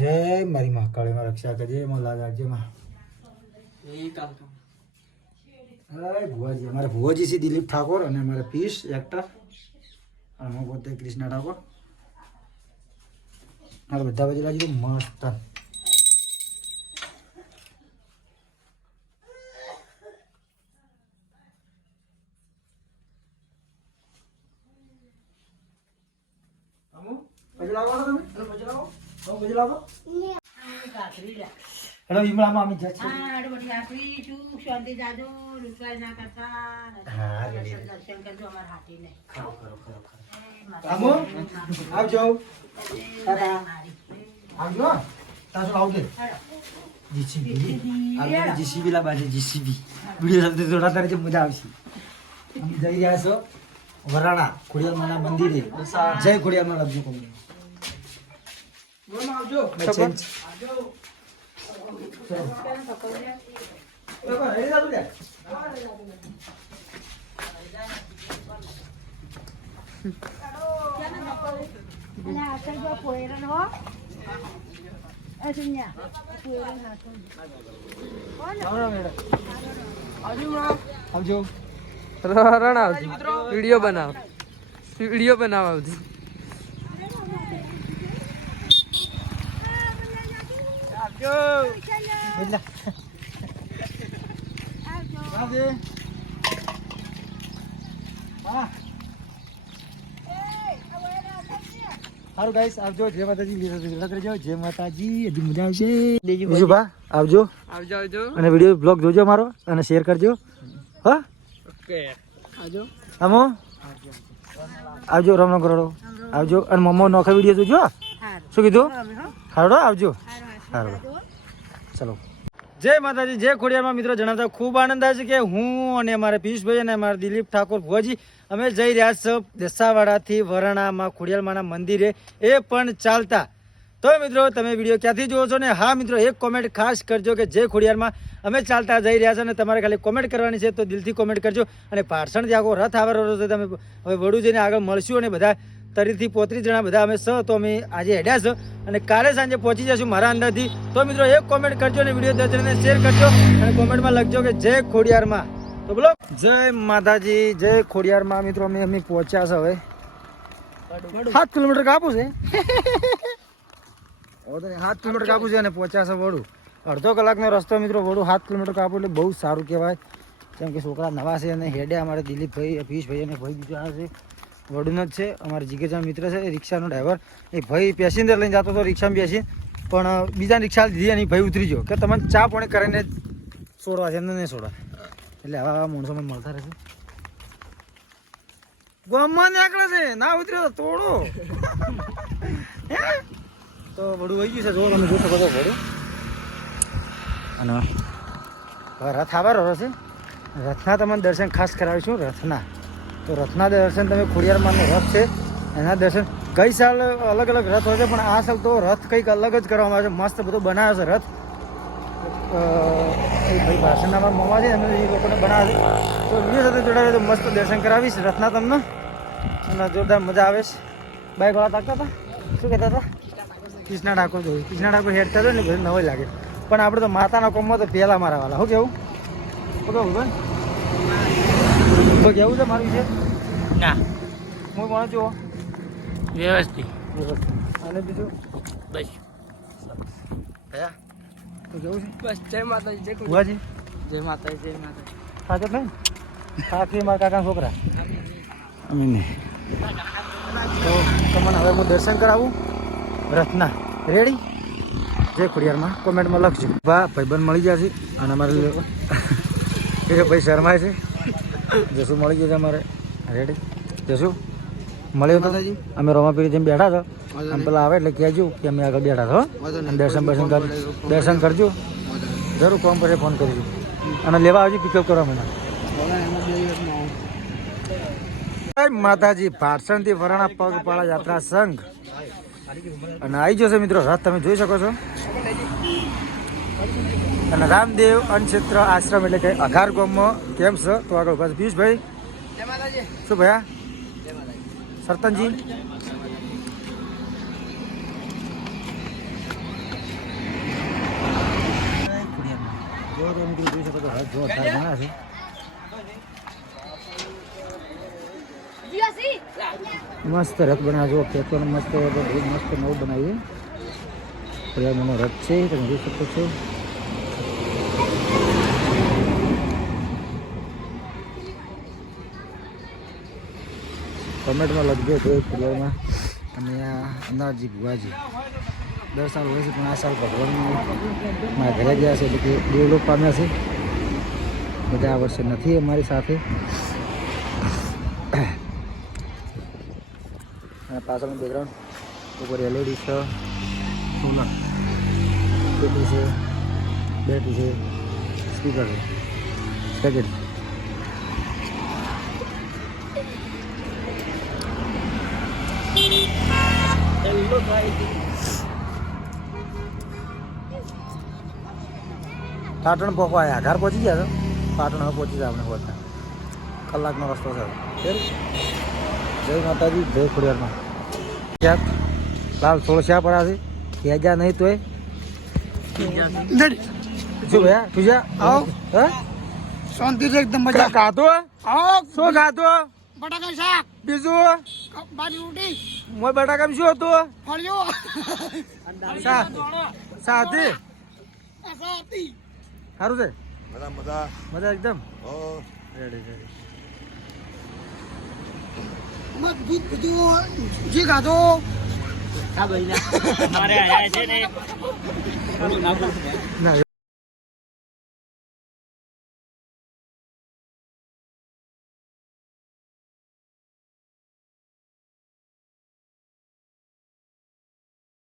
જય મારી માં કાળીમાં રક્ષા કરજે માં. લાજ રાખજે માં અરે ભુવાજી અમારે ભુવાજી છે દિલીપ ઠાકોર અને અમારે પીસ એક્ટર. અને હું પોતે કૃષ્ણ ઠાકોર. મારે બધા બજેલા લાગી મસ્ત. તમે? અરે પછી લાવો. તમે પછી લાવો. હેલો, વિમલામાં અમે જ્યાં છીએ. હા, રેડી, ને ખરો, ખરો, ખરો, ખરો. અમુ, આવજો. આવજો. તાસો આવજે. જીસીબી. આવજો, જીસીબી લા છે, જીસીબી. વિડિયો સાથે જોડા તારે છે, મજા આવશે જઈ રહ્યા છો વરાણા ખોડિયારમાંના મંદિરે જય ખોડિયારમાં લખજો કહું આવજો. રણ આવજો. વીડિયો બનાવ. વીડિયો બનાવ આવજે. સારું ગાઈસ આવજો જય માતાજી જય માતાજી હજી મજા આવશે વિશુભા આવજો. આવજો આવજો. અને વીડિયો બ્લોગ જોજો મારો અને શેર કરજો. હા? ઓકે. આવજો. આમો? આવજો રામ રામ આવજો. અને મમ્મો નોખા વીડિયો જોજો. શું કીધું? હારડો આવજો. હારડો ચલો. જય માતાજી, જય ખોડિયારમાં મિત્રો જણાવતા ખૂબ આનંદ આવે છે કે હું અને અમારે પિયુષભાઈ અને અમારા દિલીપ ઠાકોર ભુવાજી, અમે જઈ રહ્યા છો દસાવાડાથી વરણામાં, ખોડિયાલમાના મંદિરે. એ પણ ચાલતા. તો મિત્રો, તમે વીડિયો ક્યાંથી જુઓ છો ને? હા મિત્રો, એક કોમેન્ટ ખાસ કરજો કે જય ખોડિયારમાં અમે ચાલતા જઈ રહ્યા છો અને તમારે ખાલી કોમેન્ટ કરવાની છે તો દિલથી કોમેન્ટ કરજો. અને પાર્સણથી આખો રથ આવવાનો તમે હવે વડું જઈને આગળ મળશું અને બધા તરીથી પોત્રીસ જણા બધા અમે સ, તો અમે આજે હેડ્યા છો અને કાલે સાંજે પહોંચી જશું મારા અંદરથી. તો મિત્રો, એક કોમેન્ટ કરજો અને વીડિયો દર્શનને શેર કરજો. અને કોમેન્ટમાં લખજો કે જય ખોડિયારમાં. તો બોલો. જય માતાજી, જય ખોડિયારમાં. મિત્રો, અમે અમે પહોંચ્યા છે હવે. સાત કિલોમીટર કાપું છે. સાત કિલોમીટર કાપું છે અને પહોંચ્યા છે વડું. અડધો કલાકનો રસ્તો મિત્રો, વડું સાત કિલોમીટર કાપું એટલે બહુ સારું કહેવાય. કેમ કે છોકરા નવા છે અને હેડે અમારે દિલીપભાઈ, પિયુષભાઈ અને ભાઈ બીજા છે. વડુનો જ છે, અમારા જીગરજા મિત્ર છે રિક્ષાનો ડ્રાઈવર એ ભાઈ પેસેન્જર લઈને જતો હતો, રિક્ષામાં બેસી. પણ બીજા રિક્ષા દીધી અને ભાઈ ઉતરી ગયો. કે તમે ચા પાણી કરીને છોડવા છે, એમને નહીં છોડવા એટલે આવા આવા માણસોમાં મળતા રહેશે. ગામમાં નીકળે છે, ના ઉતર્યો તોડો? તો વડું વહી ગયું છે જો તમે જોઈ શકો છો વડું. અને રથ રથ રહ્યો છે. રથના તમને દર્શન ખાસ કરાવીશું, રથના. તો રથના દર્શન તમે ખોડિયારમાંનો રથ છે. એના દર્શન ગઈ સાલ અલગ અલગ રથ હોય છે, પણ આ સાલ તો રથ કંઈક અલગ જ કરવામાં આવે છે. મસ્ત બધો બનાવ્યો છે રથ. ભાઈ ભાષણના મમા છે એમને એ લોકોને બનાવે છે. તો વીડિયો સાથે જોડાવે તો મસ્ત દર્શન કરાવીશ રથના તમને. અને જોરદાર મજા આવે છે. બાઈક વાળા તાકતા હતા? શું કહેતા હતા? કૃષ્ણા ઠાકોર જોયું. કૃષ્ણા ઠાકોર હેડતા હતા ને ઘરે નવાઈ લાગે. પણ આપણે તો માતાના કોમમાં તો પહેલા મારા વાલા. શું કેવું? શું ભાઈ તો કેવું છે મારું વિશે? ના. હું કોણ છું. વ્યવસ્થિત. અને બીજું? બસ. કયા? તો કેવું છે? બસ જય માતાજી જય ભુવાજી જય માતાજી જય માતાજી. સાચો જ સાચી મારા કાકા છોકરા. અમે નહીં. તો તમને હવે હું દર્શન કરાવું? રથના રેડી જે ખોડિયારમાં કોમેન્ટમાં લખજો. બા ભાઈબંધ મળી જશે અને અમારે એ ભાઈ શર્માય છે. જસું મળી ગયું છે અમારે. રેડી જસું? મળ્યો તો? અમે રોમાપીરી જેમ બેઠા છો. આમ પેલા આવે એટલે કહેજો કે અમે આગળ બેઠા છો અને દર્શન બર્શન કર દર્શન કરજો. જરૂર કોમ પછી ફોન કરજો. અને લેવા આવજો પિકઅપ કરવા મને. માતાજી ભાષણથી વરાણા પગપાળા યાત્રા સંઘ. અને આવી જશે મિત્રો રથ તમે જોઈ શકો છો. અને રામદેવ અન્નક્ષેત્ર આશ્રમ એટલે કે અઘાર ગામમાં કેમ છે? તો આગળ ઊભા પિયુષભાઈ. શું ભયા? સરતનજી મસ્ત રથ બનાવજો ખેતર મસ્ત મસ્ત નવું બનાવીએ. પ્રિયા મનો રથ છે તમે જોઈ શકો છો. કમેન્ટમાં લખજો તો એક પર્યાવરણમાં અને આ અનારજી ભુવાજી. દર સાલ હોય છે, પણ આ સાલ ભગવાનની મારા ઘરે ગયા છે, એટલે કે દેવલોક પામ્યા છે. બધા આ વર્ષે નથી અમારી સાથે. અને પાછળનું બેકગ્રાઉન્ડ ઉપર એલઈડી છે સોલર પેટી છે? બેટરી છે સ્પીકર છે. પેકેટ પાટણ પહોંચવા આવ્યા ઘર પહોંચી ગયા છો? પાટણ હવે પહોંચી જાય આપણે પહોંચતા કલાકનો રસ્તો છે. ફેર જય માતાજી જય ખોડિયારમાં. લાલ થોડો શા પડા છે. ત્યાં જા નહીં તોય? શું ભૈયા? તું જા આવો. હા? શાંતિ એકદમ મજા. ખાતો આવો. શું ખાતો બટાકા શાક. બીજું? બાજુ રોટી મોય બટાકામાં શું હતું? ફળિયો. સાથી સારું છે? મજા મજા. મજા એકદમ? ઓ રેડી રેડી જે ખાધો ના